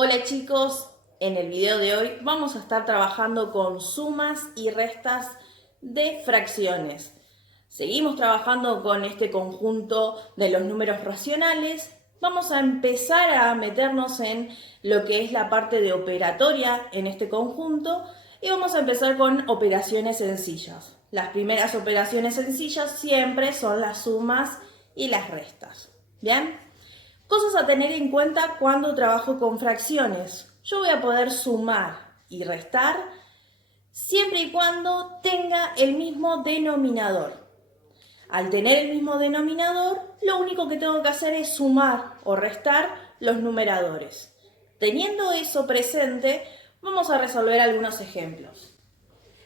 Hola chicos, en el video de hoy vamos a estar trabajando con sumas y restas de fracciones. Seguimos trabajando con este conjunto de los números racionales. Vamos a empezar a meternos en lo que es la parte de operatoria en este conjunto y vamos a empezar con operaciones sencillas. Las primeras operaciones sencillas siempre son las sumas y las restas. ¿Bien? Cosas a tener en cuenta cuando trabajo con fracciones. Yo voy a poder sumar y restar siempre y cuando tenga el mismo denominador. Al tener el mismo denominador, lo único que tengo que hacer es sumar o restar los numeradores. Teniendo eso presente, vamos a resolver algunos ejemplos.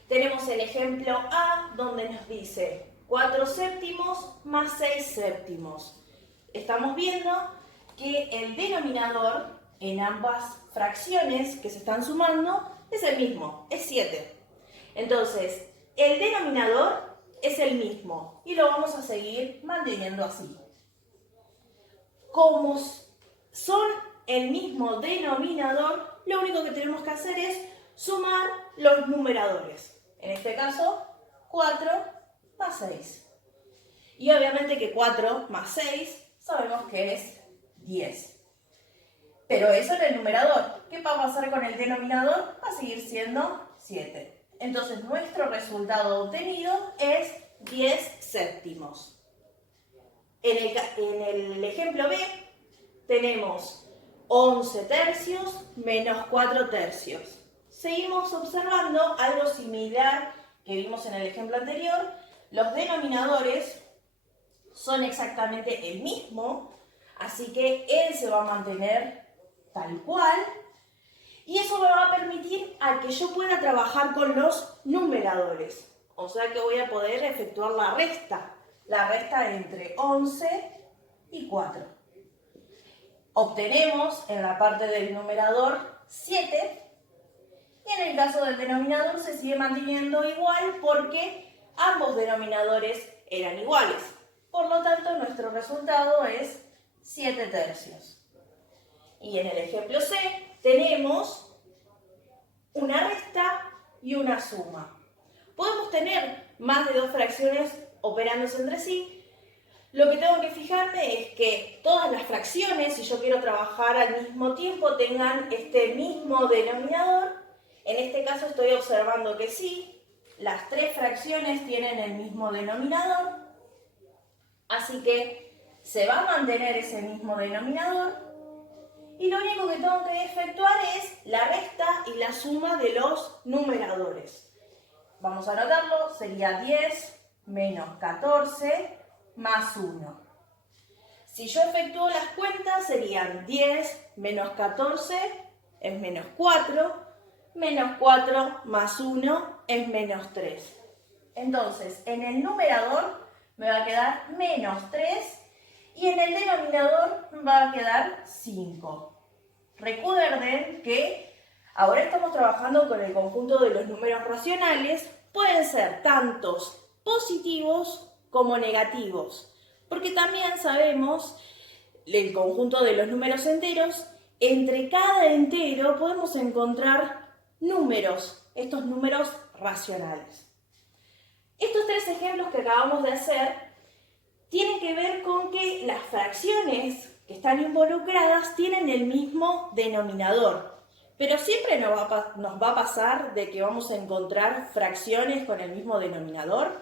Tenemos el ejemplo A, donde nos dice 4 séptimos más 6 séptimos. Estamos viendo que el denominador en ambas fracciones que se están sumando es el mismo, es 7. Entonces, el denominador es el mismo y lo vamos a seguir manteniendo así. Como son el mismo denominador, lo único que tenemos que hacer es sumar los numeradores. En este caso, 4 más 6. Y obviamente que 4 más 6 sabemos que es 10. Pero eso en el numerador. ¿Qué va a pasar con el denominador? Va a seguir siendo 7. Entonces nuestro resultado obtenido es 10 séptimos. En el ejemplo B tenemos 11 tercios menos 4 tercios. Seguimos observando algo similar que vimos en el ejemplo anterior. Los denominadores son exactamente el mismo, así que él se va a mantener tal cual, y eso me va a permitir a que yo pueda trabajar con los numeradores. O sea que voy a poder efectuar la resta entre 11 y 4. Obtenemos en la parte del numerador 7, y en el caso del denominador se sigue manteniendo igual porque ambos denominadores eran iguales. Por lo tanto, nuestro resultado es 7 tercios. Y en el ejemplo C tenemos una resta y una suma. Podemos tener más de dos fracciones operándose entre sí. Lo que tengo que fijarme es que todas las fracciones, si yo quiero trabajar al mismo tiempo, tengan este mismo denominador. En este caso estoy observando que sí, las tres fracciones tienen el mismo denominador. Así que se va a mantener ese mismo denominador y lo único que tengo que efectuar es la resta y la suma de los numeradores. Vamos a anotarlo, sería 10 menos 14 más 1. Si yo efectúo las cuentas serían 10 menos 14 es menos 4, menos 4 más 1 es menos 3. Entonces, en el numerador me va a quedar menos 3 y en el denominador va a quedar 5. Recuerden que ahora estamos trabajando con el conjunto de los números racionales. Pueden ser tantos positivos como negativos, porque también sabemos el conjunto de los números enteros. Entre cada entero podemos encontrar números, estos números racionales. Estos tres ejemplos que acabamos de hacer tienen que ver con que las fracciones que están involucradas tienen el mismo denominador. Pero siempre nos va a pasar de que vamos a encontrar fracciones con el mismo denominador.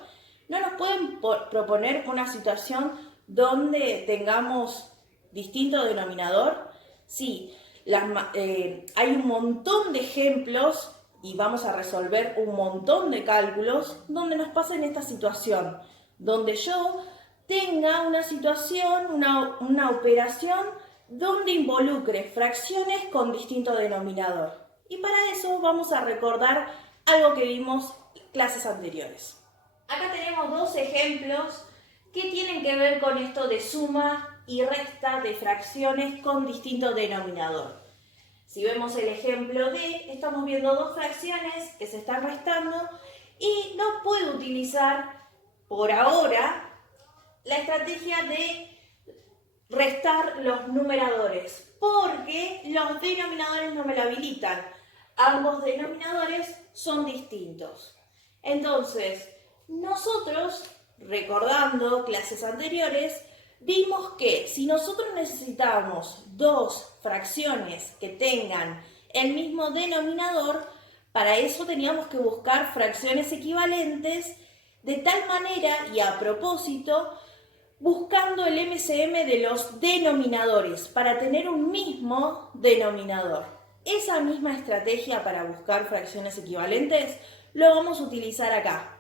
¿No nos pueden proponer una situación donde tengamos distinto denominador? Sí, hay un montón de ejemplos y vamos a resolver un montón de cálculos donde nos pasa en esta situación, donde yo tenga una situación, una operación donde involucre fracciones con distinto denominador. Y para eso vamos a recordar algo que vimos en clases anteriores. Acá tenemos dos ejemplos que tienen que ver con esto de suma y resta de fracciones con distinto denominador. Si vemos el ejemplo D, estamos viendo dos fracciones que se están restando y no puedo utilizar por ahora la estrategia de restar los numeradores. porque los denominadores no me lo habilitan. Ambos denominadores son distintos. Entonces, nosotros, recordando clases anteriores, vimos que si nosotros necesitamos dos fracciones que tengan el mismo denominador, para eso teníamos que buscar fracciones equivalentes de tal manera y a propósito, buscando el MCM de los denominadores para tener un mismo denominador. Esa misma estrategia para buscar fracciones equivalentes lo vamos a utilizar acá.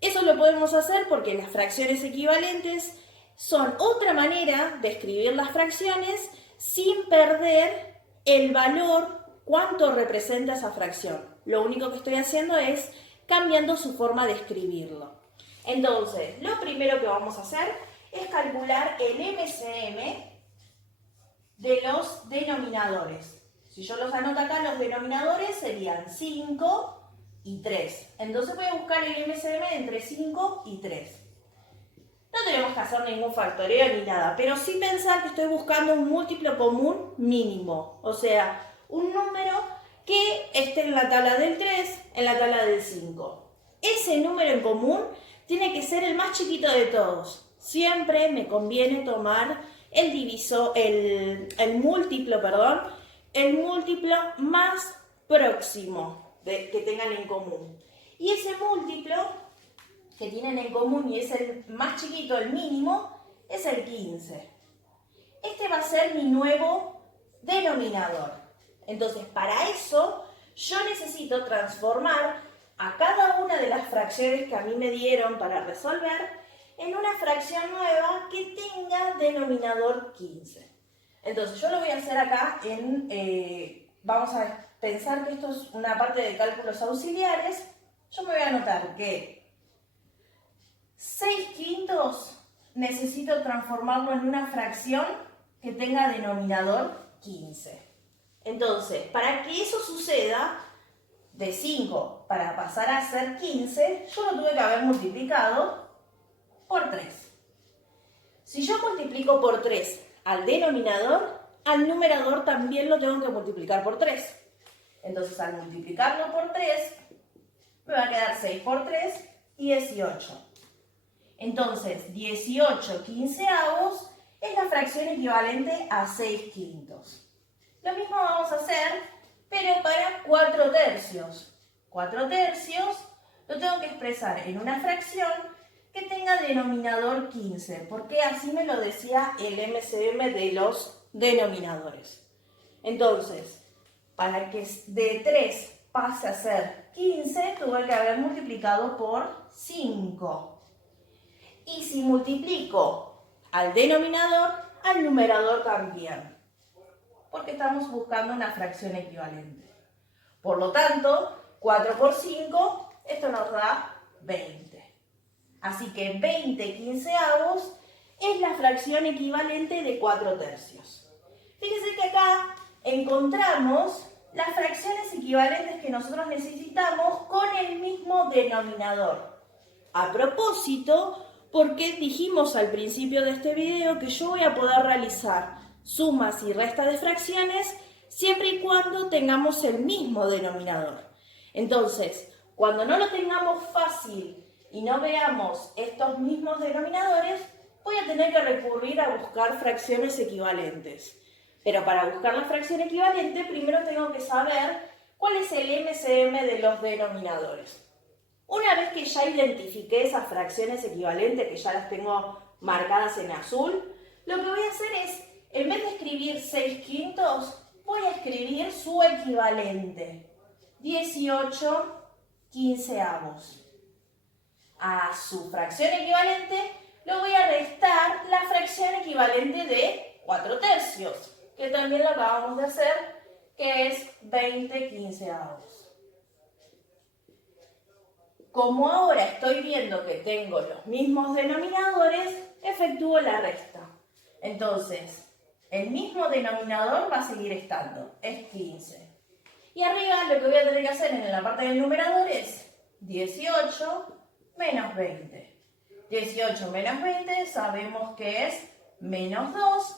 Eso lo podemos hacer porque las fracciones equivalentes son otra manera de escribir las fracciones sin perder el valor, cuánto representa esa fracción. Lo único que estoy haciendo es cambiando su forma de escribirlo. Entonces, lo primero que vamos a hacer es calcular el MCM de los denominadores. Si yo los anoto acá, los denominadores serían 5 y 3. Entonces voy a buscar el MCM entre 5 y 3. No tenemos que hacer ningún factoreo ni nada, pero sí pensar que estoy buscando un múltiplo común mínimo. O sea, un número que esté en la tabla del 3, en la tabla del 5. Ese número en común tiene que ser el más chiquito de todos. Siempre me conviene tomar el múltiplo más próximo que tengan en común. Y ese múltiplo que tienen en común y es el más chiquito, el mínimo, es el 15. Este va a ser mi nuevo denominador. Entonces, para eso, yo necesito transformar a cada una de las fracciones que a mí me dieron para resolver en una fracción nueva que tenga denominador 15. Entonces, yo lo voy a hacer acá vamos a pensar que esto es una parte de cálculos auxiliares. Yo me voy a anotar que 6/5 necesito transformarlo en una fracción que tenga denominador 15. Entonces, para que eso suceda, de 5 para pasar a ser 15, yo lo tuve que haber multiplicado por 3. Si yo multiplico por 3 al denominador, al numerador también lo tengo que multiplicar por 3. Entonces, al multiplicarlo por 3, me va a quedar 6 por 3 y 18. Entonces, 18 quinceavos es la fracción equivalente a 6/5. Lo mismo vamos a hacer, pero para 4/3. 4/3 lo tengo que expresar en una fracción que tenga denominador 15, porque así me lo decía el MCM de los denominadores. Entonces, para que de 3 pase a ser 15, tuve que haber multiplicado por 5. Y si multiplico al denominador, al numerador también, porque estamos buscando una fracción equivalente. Por lo tanto, 4 por 5, esto nos da 20. Así que 20 quinceavos es la fracción equivalente de 4/3. Fíjense que acá encontramos las fracciones equivalentes que nosotros necesitamos con el mismo denominador. A propósito, porque dijimos al principio de este video que yo voy a poder realizar sumas y restas de fracciones siempre y cuando tengamos el mismo denominador. Entonces, cuando no lo tengamos fácil y no veamos estos mismos denominadores, voy a tener que recurrir a buscar fracciones equivalentes. Pero para buscar la fracción equivalente, primero tengo que saber cuál es el MCM de los denominadores. Una vez que ya identifiqué esas fracciones equivalentes, que ya las tengo marcadas en azul, lo que voy a hacer es, en vez de escribir 6/5, voy a escribir su equivalente, 18 quinceavos. A su fracción equivalente lo voy a restar la fracción equivalente de 4/3, que también lo acabamos de hacer, que es 20 quinceavos. Como ahora estoy viendo que tengo los mismos denominadores, efectúo la resta. Entonces, el mismo denominador va a seguir estando, es 15. Y arriba lo que voy a tener que hacer en la parte del numerador es 18 menos 20. 18 menos 20 sabemos que es menos 2.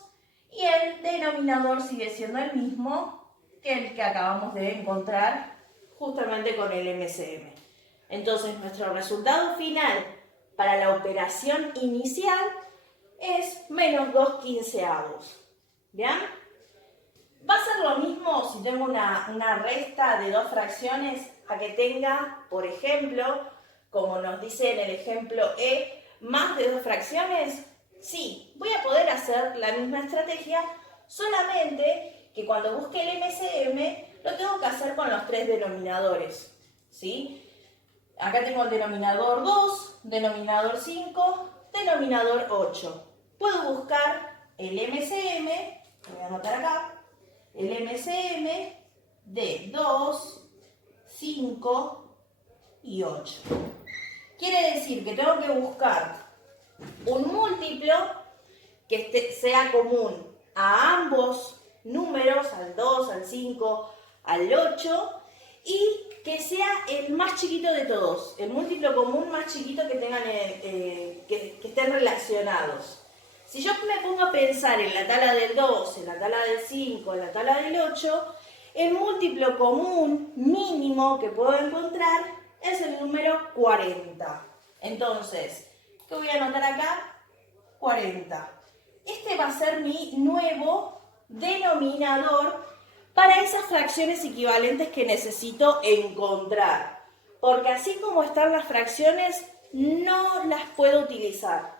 y el denominador sigue siendo el mismo que el que acabamos de encontrar justamente con el MCM. Entonces, nuestro resultado final para la operación inicial es menos 2/15. ¿Bien? Va a ser lo mismo si tengo una resta de dos fracciones a que tenga, por ejemplo, como nos dice en el ejemplo E, más de dos fracciones. Sí, voy a poder hacer la misma estrategia, solamente que cuando busque el MCM lo tengo que hacer con los tres denominadores. ¿Sí? Acá tengo el denominador 2, denominador 5, denominador 8. Puedo buscar el MCM, lo voy a anotar acá, el MCM de 2, 5 y 8. Quiere decir que tengo que buscar un múltiplo que sea común a ambos números, al 2, al 5, al 8, y que sea el más chiquito de todos, el múltiplo común más chiquito que tengan, que estén relacionados. Si yo me pongo a pensar en la tabla del 2, en la tabla del 5, en la tabla del 8, el múltiplo común mínimo que puedo encontrar es el número 40. Entonces, ¿qué voy a anotar acá? 40. Este va a ser mi nuevo denominador para esas fracciones equivalentes que necesito encontrar. Porque así como están las fracciones, no las puedo utilizar.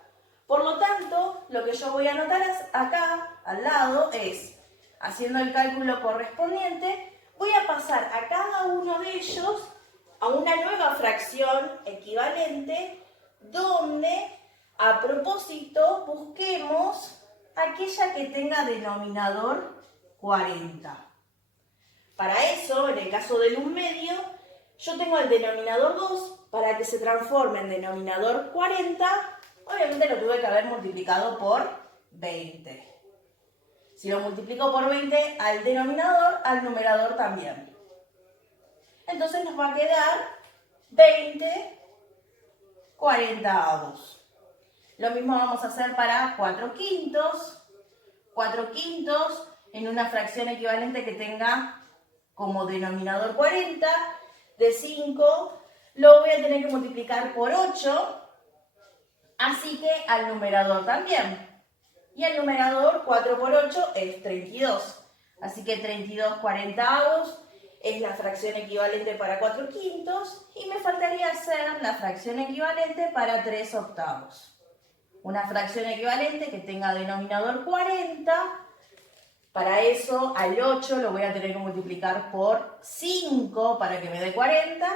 Por lo tanto, lo que yo voy a anotar acá, al lado, es, haciendo el cálculo correspondiente, voy a pasar a cada uno de ellos a una nueva fracción equivalente, donde, a propósito, busquemos aquella que tenga denominador 40. Para eso, en el caso del 1/2, yo tengo el denominador 2, para que se transforme en denominador 40, obviamente lo tuve que haber multiplicado por 20. Si lo multiplico por 20 al denominador, al numerador también. Entonces nos va a quedar 20 40avos. Lo mismo vamos a hacer para 4/5. 4/5 en una fracción equivalente que tenga como denominador 40, de 5 lo voy a tener que multiplicar por 8, así que al numerador también. Y el numerador 4 por 8 es 32. Así que 32 40avos es la fracción equivalente para 4/5 y me faltaría hacer la fracción equivalente para 3/8. Una fracción equivalente que tenga denominador 40. Para eso, al 8 lo voy a tener que multiplicar por 5 para que me dé 40.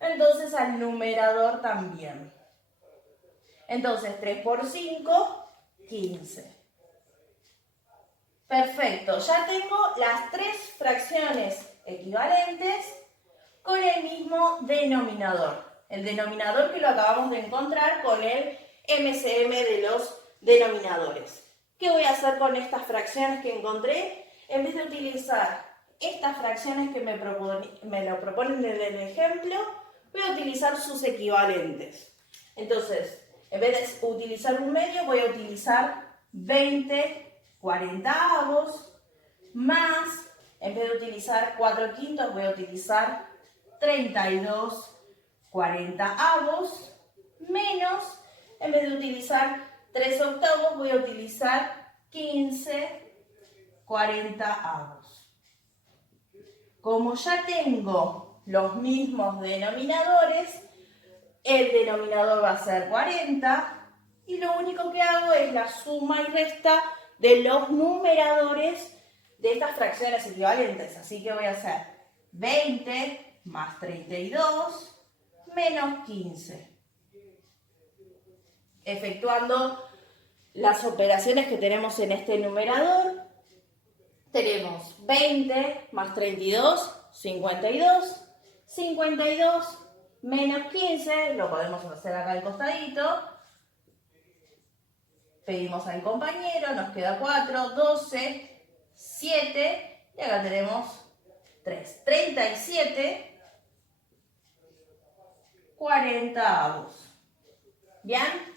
Entonces, al numerador también. Entonces, 3 por 5, 15. Perfecto. Ya tengo las tres fracciones equivalentes con el mismo denominador. El denominador que lo acabamos de encontrar con el MCM de los denominadores. ¿Qué voy a hacer con estas fracciones que encontré? En vez de utilizar estas fracciones que me lo proponen en el ejemplo, voy a utilizar sus equivalentes. Entonces, en vez de utilizar 1/2, voy a utilizar 20 40avos, más, en vez de utilizar 4/5, voy a utilizar 32 40avos, menos, en vez de utilizar 3/8, voy a utilizar 15 40avos. Como ya tengo los mismos denominadores, el denominador va a ser 40 y lo único que hago es la suma y resta de los numeradores de estas fracciones equivalentes. Así que voy a hacer 20 más 32 menos 15. Efectuando las operaciones que tenemos en este numerador, tenemos 20 más 32, 52, 52 menos 15, lo podemos hacer acá al costadito, pedimos al compañero, nos queda 4, 12, 7, y acá tenemos 3, 37 40avos. ¿Bien?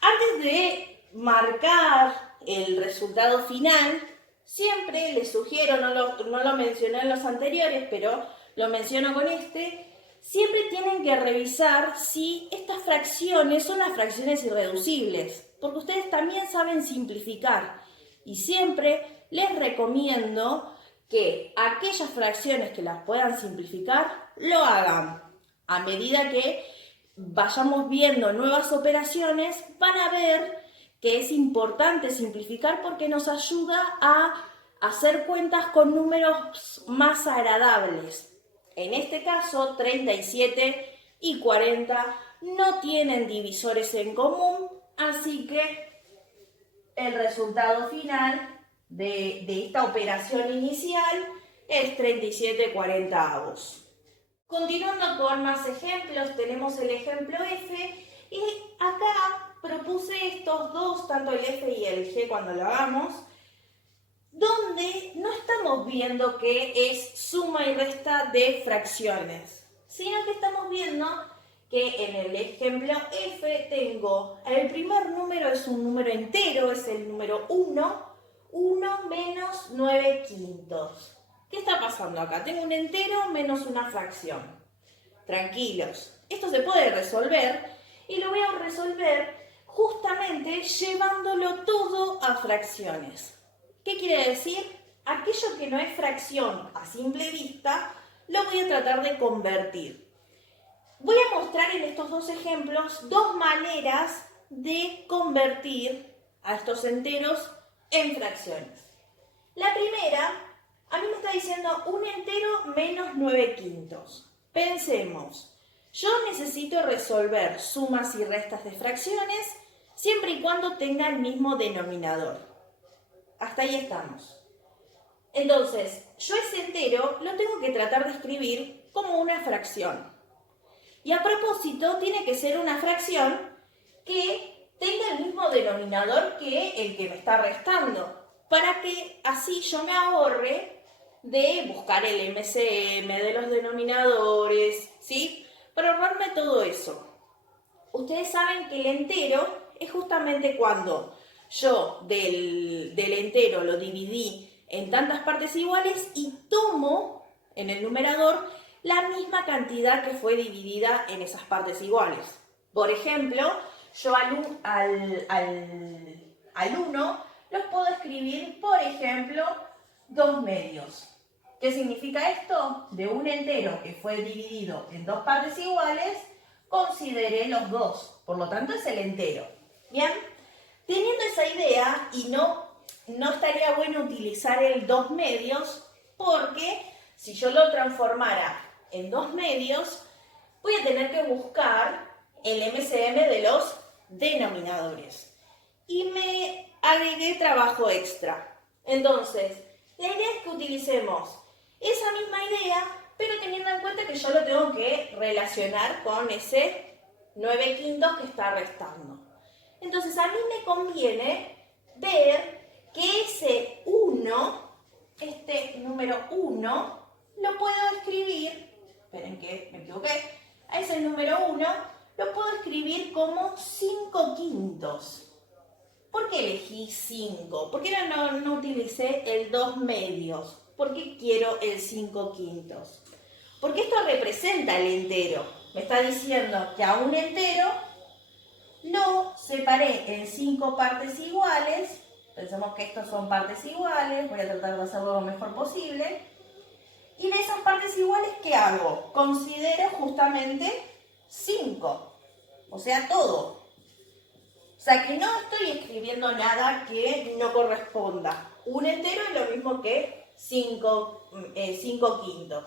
Antes de marcar el resultado final, siempre les sugiero, no lo mencioné en los anteriores, pero lo menciono con este, siempre tienen que revisar si estas fracciones son las fracciones irreducibles, porque ustedes también saben simplificar. Y siempre les recomiendo que aquellas fracciones que las puedan simplificar, lo hagan. A medida que vayamos viendo nuevas operaciones, van a ver que es importante simplificar porque nos ayuda a hacer cuentas con números más agradables. En este caso, 37 y 40 no tienen divisores en común, así que el resultado final de esta operación inicial es 37/40. Continuando con más ejemplos, tenemos el ejemplo F y acá propuse estos dos, tanto el F y el G cuando lo hagamos, donde no estamos viendo que es suma y resta de fracciones, sino que estamos viendo que en el ejemplo F tengo, el primer número es un número entero, es el número 1 menos 9/5. ¿Qué está pasando acá? Tengo un entero menos una fracción. Tranquilos, esto se puede resolver y lo voy a resolver justamente llevándolo todo a fracciones. ¿Qué quiere decir? Aquello que no es fracción a simple vista, lo voy a tratar de convertir. Voy a mostrar en estos dos ejemplos dos maneras de convertir a estos enteros en fracciones. La primera, a mí me está diciendo un entero menos 9/5. Pensemos, yo necesito resolver sumas y restas de fracciones siempre y cuando tenga el mismo denominador. Hasta ahí estamos. Entonces, yo ese entero lo tengo que tratar de escribir como una fracción. Y a propósito, tiene que ser una fracción que tenga el mismo denominador que el que me está restando, para que así yo me ahorre de buscar el MCM, de los denominadores, ¿sí? Para ahorrarme todo eso. Ustedes saben que el entero es justamente cuando yo del entero lo dividí en tantas partes iguales y tomo en el numerador la misma cantidad que fue dividida en esas partes iguales. Por ejemplo, yo al 1 los puedo escribir, por ejemplo, 2/2. ¿Qué significa esto? De un entero que fue dividido en dos partes iguales, consideré los dos. Por lo tanto, es el entero. ¿Bien? Teniendo esa idea, y no estaría bueno utilizar el 2/2, porque si yo lo transformara en 2/2, voy a tener que buscar el MCM de los denominadores. Y me agregué trabajo extra. Entonces, la idea es que utilicemos esa misma idea, pero teniendo en cuenta que yo lo tengo que relacionar con ese 9/5 que está restando. Entonces, a mí me conviene ver que ese 1, este número 1, lo puedo escribir, esperen que me equivoqué, a ese número 1 lo puedo escribir como 5/5. ¿Por qué elegí 5? ¿Por qué no utilicé el 2/2? ¿Por qué quiero el 5/5? Porque esto representa el entero. Me está diciendo que a un entero lo separé en 5 partes iguales. Pensemos que estos son partes iguales. Voy a tratar de hacerlo lo mejor posible. Y de esas partes iguales, ¿qué hago? Considero justamente 5. O sea, todo. O sea, que no estoy escribiendo nada que no corresponda. Un entero es lo mismo que 5/5.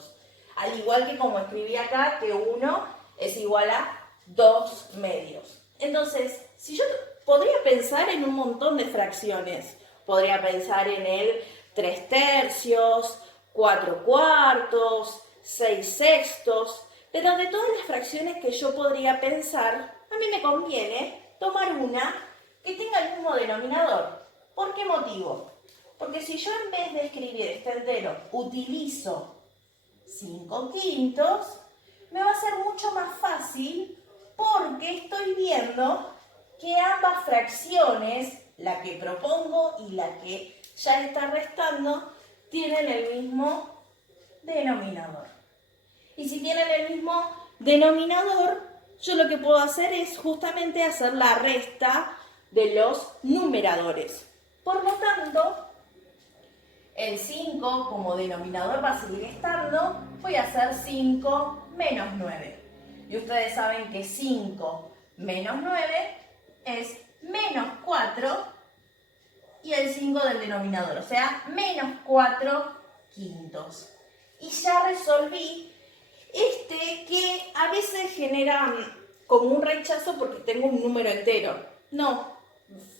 Al igual que como escribí acá, que 1 es igual a 2/2. Entonces, si yo podría pensar en un montón de fracciones. Podría pensar en el 3/3, 4/4, 6/6. Pero de todas las fracciones que yo podría pensar, a mí me conviene tomar una que tenga el mismo denominador. ¿Por qué motivo? Porque si yo en vez de escribir este entero utilizo 5/5, me va a ser mucho más fácil porque estoy viendo que ambas fracciones, la que propongo y la que ya está restando, tienen el mismo denominador. Y si tienen el mismo denominador, yo lo que puedo hacer es justamente hacer la resta de los numeradores. Por lo tanto, el 5 como denominador va a seguir estando, voy a hacer 5 menos 9. Y ustedes saben que 5 menos 9 es menos 4 y el 5 del denominador, o sea, menos 4 quintos. Y ya resolví que a veces genera como un rechazo porque tengo un número entero. No,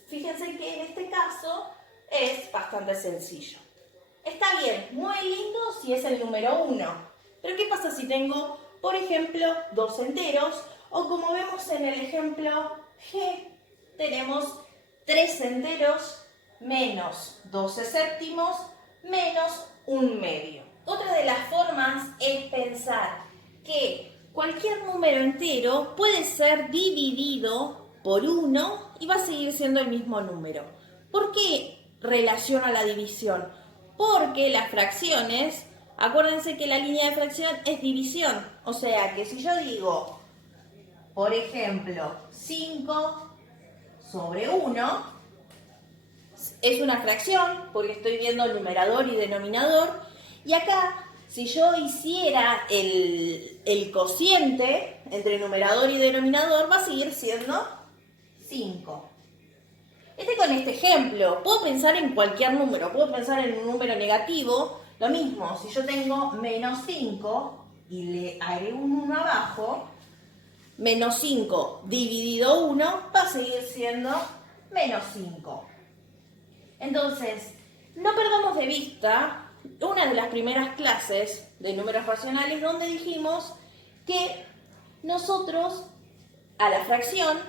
fíjense que en este caso es bastante sencillo. Está bien, muy lindo si es el número 1, pero ¿qué pasa si tengo, por ejemplo, 2 enteros? O como vemos en el ejemplo G, tenemos 3 enteros menos 12 séptimos menos 1 medio. Otra de las formas es pensar que cualquier número entero puede ser dividido por 1 y va a seguir siendo el mismo número. ¿Por qué relaciono la división? Porque las fracciones, acuérdense que la línea de fracción es división. O sea que si yo digo, por ejemplo, 5 sobre 1, es una fracción porque estoy viendo numerador y denominador. Y acá, si yo hiciera el cociente entre numerador y denominador, va a seguir siendo 5. Con este ejemplo, puedo pensar en cualquier número, puedo pensar en un número negativo, lo mismo, si yo tengo menos 5 y le agrego un 1 abajo, menos 5 dividido 1 va a seguir siendo menos 5. Entonces, no perdamos de vista una de las primeras clases de números racionales donde dijimos que nosotros a la fracción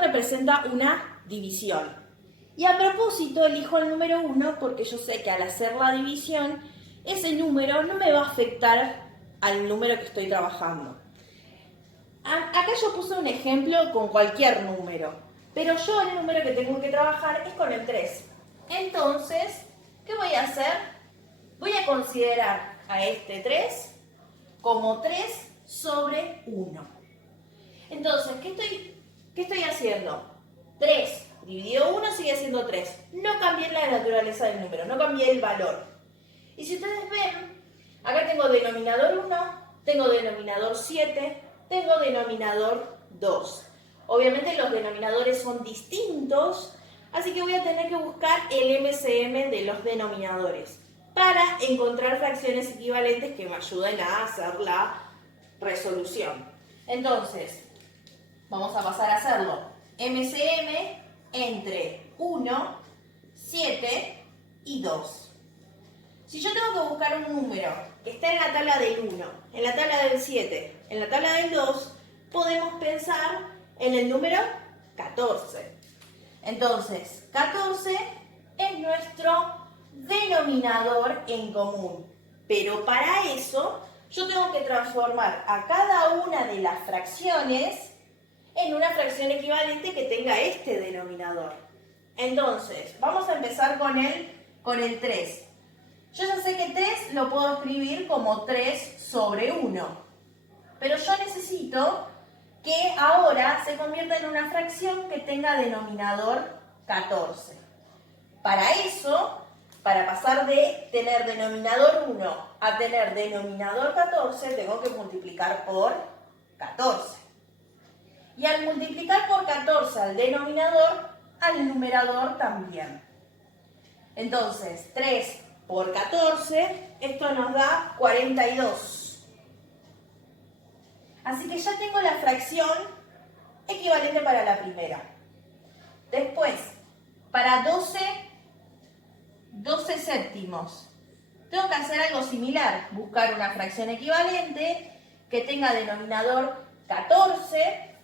representa una división. Y a propósito elijo el número 1 porque yo sé que al hacer la división, ese número no me va a afectar al número que estoy trabajando. Acá yo puse un ejemplo con cualquier número, pero yo el número que tengo que trabajar es con el 3. Entonces, ¿qué voy a hacer? Voy a considerar a este 3 como 3 sobre 1. Entonces, ¿qué estoy haciendo? 3 dividido 1 sigue siendo 3. No cambié la naturaleza del número, no cambié el valor. Y si ustedes ven, acá tengo denominador 1, tengo denominador 7, tengo denominador 2. Obviamente los denominadores son distintos, así que voy a tener que buscar el MCM de los denominadores para encontrar fracciones equivalentes que me ayuden a hacer la resolución. Entonces, vamos a pasar a hacerlo. MCM entre 1, 7 y 2. Si yo tengo que buscar un número que está en la tabla del 1, en la tabla del 7, en la tabla del 2, podemos pensar en el número 14. Entonces, 14 es nuestro denominador en común. Pero para eso, yo tengo que transformar a cada una de las fracciones en una fracción equivalente que tenga este denominador. Entonces, vamos a empezar con el 3. Yo ya sé que 3 lo puedo escribir como 3 sobre 1. Pero yo necesito que ahora se convierta en una fracción que tenga denominador 14. Para eso, para pasar de tener denominador 1 a tener denominador 14, tengo que multiplicar por 14. Y al multiplicar por 14 al denominador, al numerador también. Entonces, 3 por 14, esto nos da 42. Así que ya tengo la fracción equivalente para la primera. Después, para 12 séptimos, tengo que hacer algo similar. Buscar una fracción equivalente que tenga denominador 14.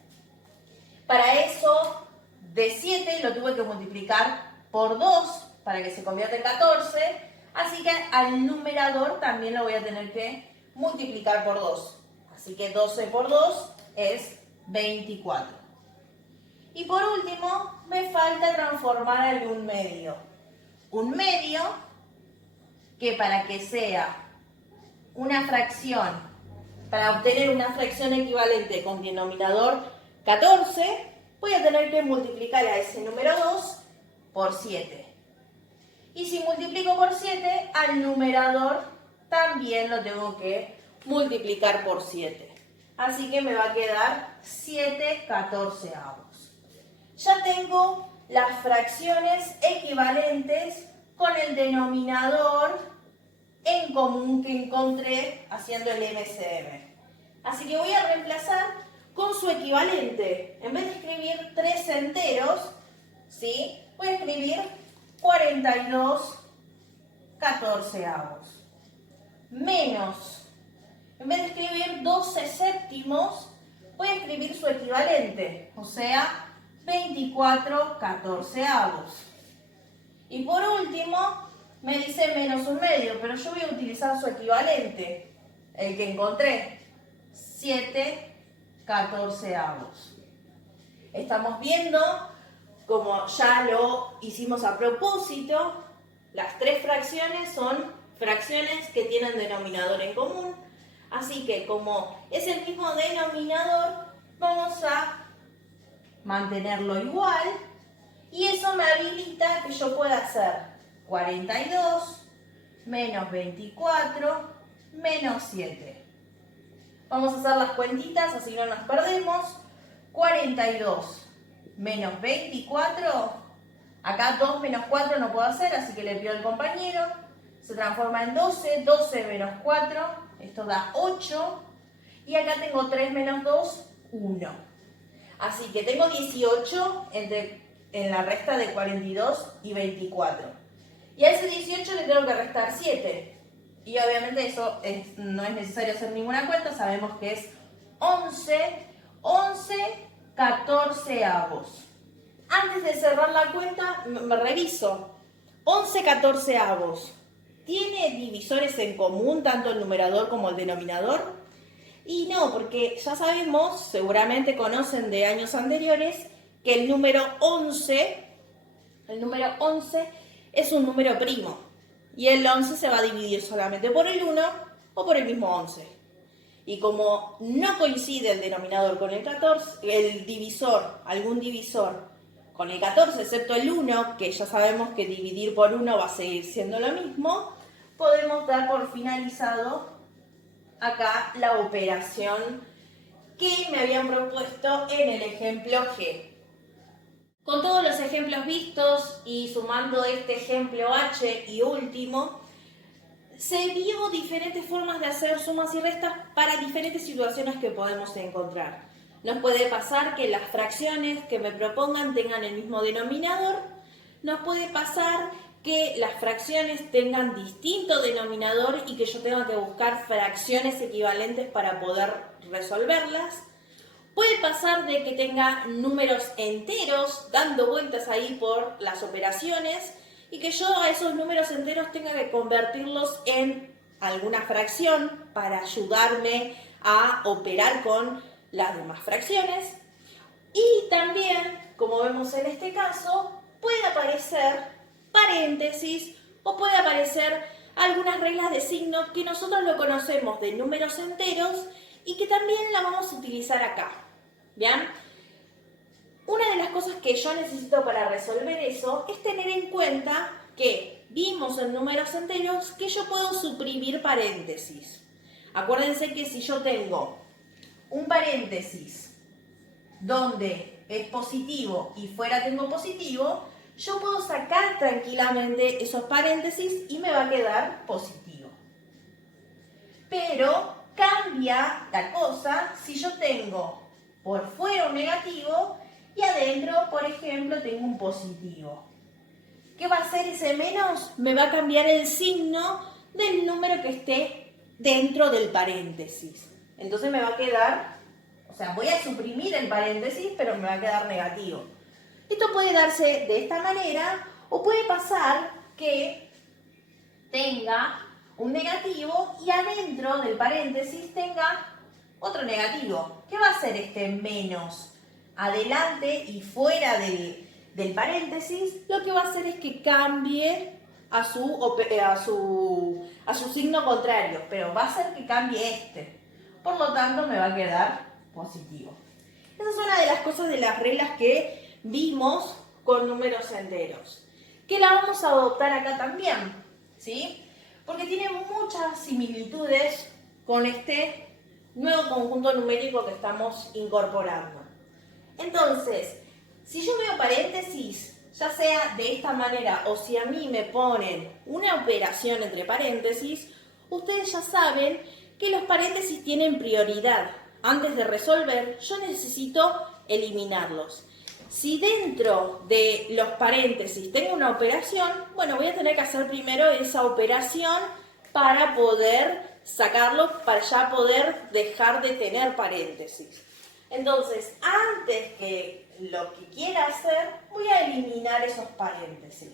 Para eso, de 7 lo tuve que multiplicar por 2 para que se convierta en 14. Así que al numerador también lo voy a tener que multiplicar por 2. Así que 12 por 2 es 24. Y por último, me falta transformar al un medio. Un medio que para que sea una fracción, para obtener una fracción equivalente con denominador 14, voy a tener que multiplicar a ese número 2 por 7. Y si multiplico por 7, al numerador también lo tengo que multiplicar por 7. Así que me va a quedar 7/14. Ya tengo las fracciones equivalentes con el denominador en común que encontré haciendo el MCM. Así que voy a reemplazar con su equivalente. En vez de escribir 3 enteros, ¿sí? Voy a escribir 42/14. Menos, en vez de escribir 12 séptimos, voy a escribir su equivalente, o sea, 24/14. Y por último, me dice menos un medio, pero yo voy a utilizar su equivalente, el que encontré, 7/14. Estamos viendo, como ya lo hicimos a propósito, las tres fracciones son fracciones que tienen denominador en común. Así que como es el mismo denominador, vamos a mantenerlo igual. Y eso me habilita que yo pueda hacer 42 menos 24 menos 7. Vamos a hacer las cuentitas, así no nos perdemos. 42 menos 24, acá 2 menos 4 no puedo hacer, así que le pido al compañero. Se transforma en 12, 12 menos 4, esto da 8. Y acá tengo 3 menos 2, 1. Así que tengo 18 en la resta de 42 y 24. Y a ese 18 le tengo que restar 7. Y obviamente eso no es necesario hacer ninguna cuenta, sabemos que es 11/14. Antes de cerrar la cuenta, me reviso. 11/14. ¿Tiene divisores en común tanto el numerador como el denominador? Y no, porque ya sabemos, seguramente conocen de años anteriores, que el número 11 es un número primo. Y el 11 se va a dividir solamente por el 1 o por el mismo 11. Y como no coincide el denominador con el 14, el divisor, algún divisor con el 14, excepto el 1, que ya sabemos que dividir por 1 va a seguir siendo lo mismo, podemos dar por finalizado acá la operación que me habían propuesto en el ejemplo G. Con todos los ejemplos vistos y sumando este ejemplo H y último, se vio diferentes formas de hacer sumas y restas para diferentes situaciones que podemos encontrar. Nos puede pasar que las fracciones que me propongan tengan el mismo denominador. Nos puede pasar que las fracciones tengan distinto denominador y que yo tenga que buscar fracciones equivalentes para poder resolverlas. Puede pasar de que tenga números enteros dando vueltas ahí por las operaciones y que yo a esos números enteros tenga que convertirlos en alguna fracción para ayudarme a operar con las demás fracciones. Y también, como vemos en este caso, puede aparecer paréntesis o puede aparecer algunas reglas de signo que nosotros lo conocemos de números enteros y que también la vamos a utilizar acá. ¿Bien? Una de las cosas que yo necesito para resolver eso es tener en cuenta que vimos en números enteros que yo puedo suprimir paréntesis. Acuérdense que si yo tengo un paréntesis donde es positivo y fuera tengo positivo, yo puedo sacar tranquilamente esos paréntesis y me va a quedar positivo. Pero cambia la cosa si yo tengo por fuera un negativo y adentro, por ejemplo, tengo un positivo. ¿Qué va a hacer ese menos? Me va a cambiar el signo del número que esté dentro del paréntesis. Entonces me va a quedar, o sea, voy a suprimir el paréntesis, pero me va a quedar negativo. Esto puede darse de esta manera o puede pasar que tenga un negativo y adentro del paréntesis tenga otro negativo. ¿Qué va a hacer este menos? adelante y fuera del paréntesis, lo que va a hacer es que cambie a su signo contrario, pero va a hacer que cambie este. Por lo tanto, me va a quedar positivo. Esa es una de las cosas de las reglas que vimos con números enteros, que la vamos a adoptar acá también, ¿sí? Porque tiene muchas similitudes con este nuevo conjunto numérico que estamos incorporando. Entonces, si yo veo paréntesis, ya sea de esta manera o si a mí me ponen una operación entre paréntesis, ustedes ya saben que los paréntesis tienen prioridad. Antes de resolver, yo necesito eliminarlos. Si dentro de los paréntesis tengo una operación, bueno, voy a tener que hacer primero esa operación para poder sacarlo, para ya poder dejar de tener paréntesis. Entonces, antes que lo que quiera hacer, voy a eliminar esos paréntesis.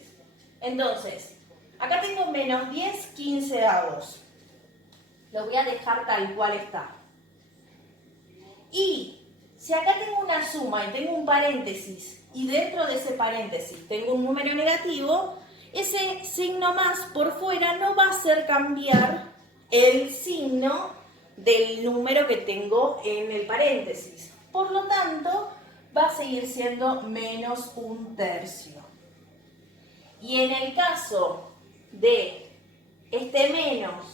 Entonces, acá tengo menos 10 quinceavos. Lo voy a dejar tal cual está. Y si acá tengo una suma y tengo un paréntesis, y dentro de ese paréntesis tengo un número negativo, ese signo más por fuera no va a hacer cambiar el signo del número que tengo en el paréntesis. Por lo tanto, va a seguir siendo menos un tercio. Y en el caso de este menos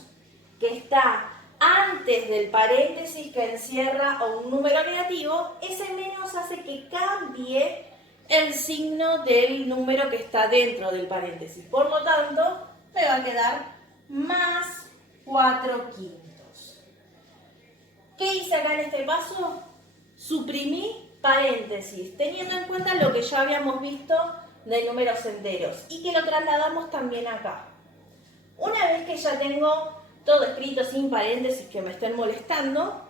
que está antes del paréntesis que encierra a un número negativo, ese menos hace que cambie el signo del número que está dentro del paréntesis. Por lo tanto, me va a quedar más 4/5. ¿Qué hice acá en este paso? Suprimí paréntesis, teniendo en cuenta lo que ya habíamos visto de números enteros y que lo trasladamos también acá. Una vez que ya tengo todo escrito sin paréntesis que me estén molestando,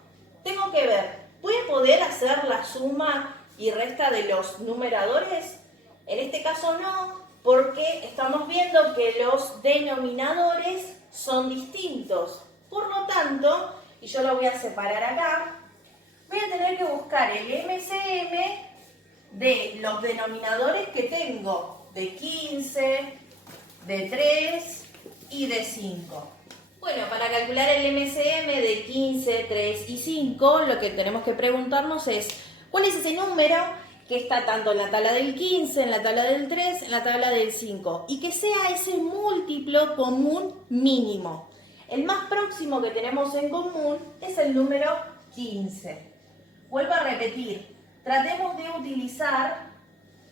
tengo que ver, ¿voy a poder hacer la suma y resta de los numeradores? En este caso no, porque estamos viendo que los denominadores son distintos. Por lo tanto, y yo lo voy a separar acá, voy a tener que buscar el MCM de los denominadores que tengo, de 15, de 3 y de 5. Bueno, para calcular el MCM de 15, 3 y 5, lo que tenemos que preguntarnos es, ¿cuál es ese número que está tanto en la tabla del 15, en la tabla del 3, en la tabla del 5? Y que sea ese múltiplo común mínimo. El más próximo que tenemos en común es el número 15. Vuelvo a repetir, tratemos de utilizar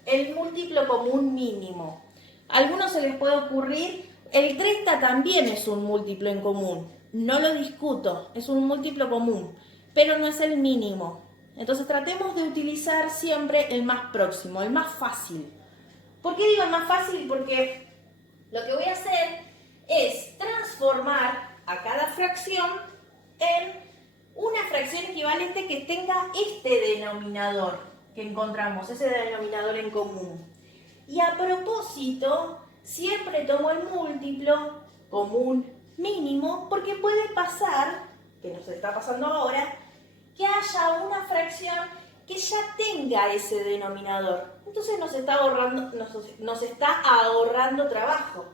el múltiplo común mínimo. A algunos se les puede ocurrir, el 30 también es un múltiplo en común. No lo discuto, es un múltiplo común, pero no es el mínimo. Entonces tratemos de utilizar siempre el más próximo, el más fácil. ¿Por qué digo el más fácil? Porque lo que voy a hacer es transformar a cada fracción en una fracción equivalente que tenga este denominador que encontramos, ese denominador en común. Y a propósito, siempre tomo el múltiplo común mínimo porque puede pasar, que nos está pasando ahora, que haya una fracción que ya tenga ese denominador. Entonces nos está ahorrando trabajo.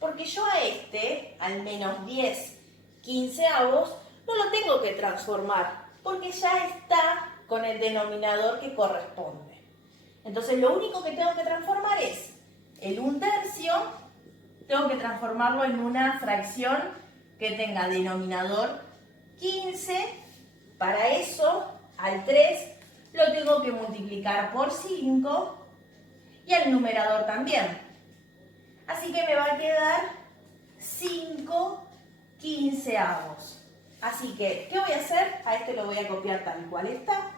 Porque yo a este, al menos 10 quinceavos, no lo tengo que transformar, porque ya está con el denominador que corresponde. Entonces lo único que tengo que transformar es el 1/3, tengo que transformarlo en una fracción que tenga denominador 15. Para eso, al 3 lo tengo que multiplicar por 5 y al numerador también. Así que me va a quedar 5 quinceavos. Así que, ¿qué voy a hacer? A este lo voy a copiar tal cual está.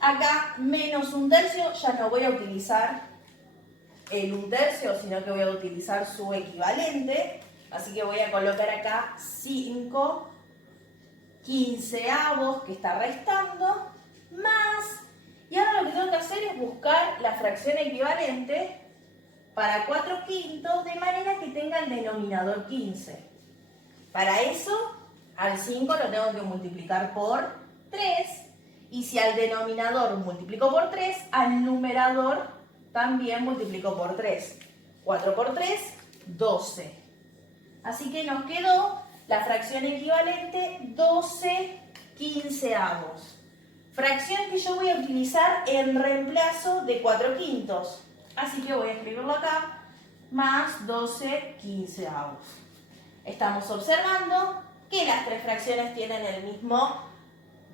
Acá, menos 1/3, ya no voy a utilizar el 1/3, sino que voy a utilizar su equivalente. Así que voy a colocar acá 5 quinceavos, que está restando, más. Y ahora lo que tengo que hacer es buscar la fracción equivalente para 4/5, de manera que tenga el denominador 15. Para eso, al 5 lo tengo que multiplicar por 3 Y si al denominador multiplico por 3, al numerador también multiplico por 3. 4 por 3, 12. Así que nos quedó la fracción equivalente 12 quinceavos. Fracción que yo voy a utilizar en reemplazo de 4 quintos. Así que voy a escribirlo acá, más 12 quinceavos. Estamos observando que las tres fracciones tienen el mismo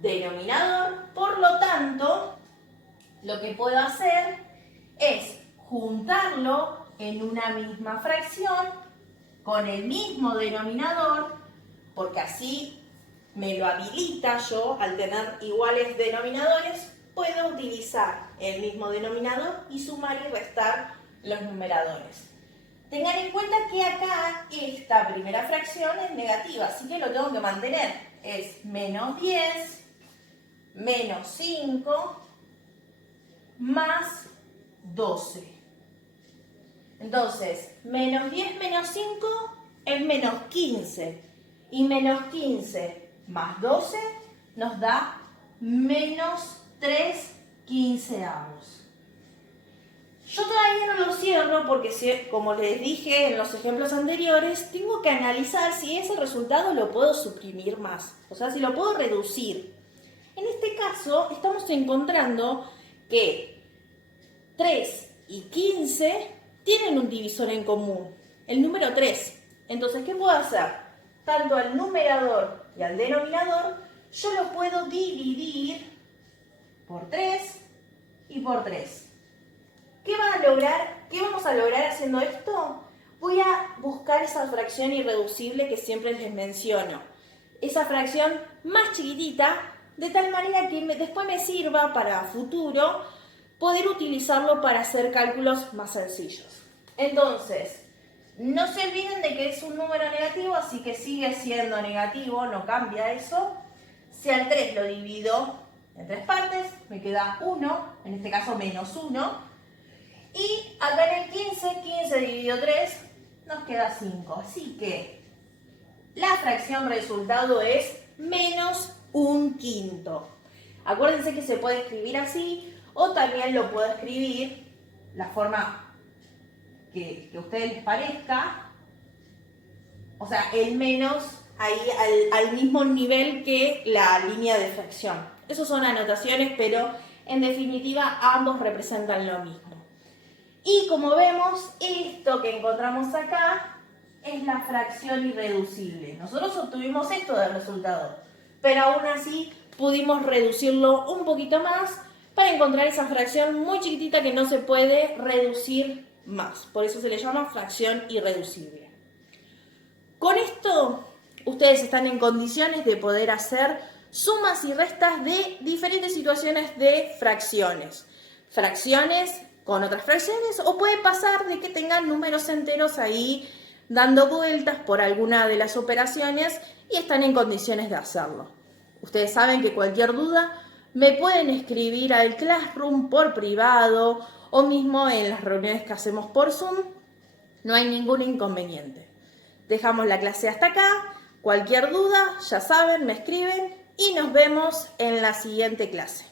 denominador, por lo tanto, lo que puedo hacer es juntarlo en una misma fracción con el mismo denominador, porque así me lo habilita. Yo, al tener iguales denominadores, puedo utilizar el mismo denominador y sumar y restar los numeradores. Tengan en cuenta que acá esta primera fracción es negativa, así que lo tengo que mantener. Es menos 10, menos 5, más 12. Entonces, menos 10 menos 5 es menos 15. Y menos 15 más 12 nos da menos 3 quinceavos. Yo todavía no lo cierro porque, como les dije en los ejemplos anteriores, tengo que analizar si ese resultado lo puedo suprimir más. O sea, si lo puedo reducir. En este caso, estamos encontrando que 3 y 15 tienen un divisor en común, el número 3. Entonces, ¿qué puedo hacer? Tanto al numerador y al denominador, yo lo puedo dividir por 3 y por 3. ¿Qué vamos a lograr haciendo esto? Voy a buscar esa fracción irreducible que siempre les menciono. Esa fracción más chiquitita, de tal manera que después me sirva para futuro poder utilizarlo para hacer cálculos más sencillos. Entonces, no se olviden de que es un número negativo, así que sigue siendo negativo, no cambia eso. Si al 3 lo divido en 3 partes, me queda 1, en este caso menos 1. Y acá en el 15, 15 dividido 3, nos queda 5. Así que la fracción resultado es menos 1/5. Acuérdense que se puede escribir así, o también lo puedo escribir la forma que a ustedes les parezca. O sea, el menos ahí al mismo nivel que la línea de fracción. Esas son anotaciones, pero en definitiva ambos representan lo mismo. Y como vemos, esto que encontramos acá es la fracción irreducible. Nosotros obtuvimos esto de resultado, pero aún así pudimos reducirlo un poquito más para encontrar esa fracción muy chiquitita que no se puede reducir más. Por eso se le llama fracción irreducible. Con esto, ustedes están en condiciones de poder hacer sumas y restas de diferentes situaciones de fracciones. Fracciones con otras fracciones, o puede pasar de que tengan números enteros ahí dando vueltas por alguna de las operaciones y están en condiciones de hacerlo. Ustedes saben que cualquier duda me pueden escribir al Classroom por privado o mismo en las reuniones que hacemos por Zoom. No hay ningún inconveniente. Dejamos la clase hasta acá. Cualquier duda, ya saben, me escriben y nos vemos en la siguiente clase.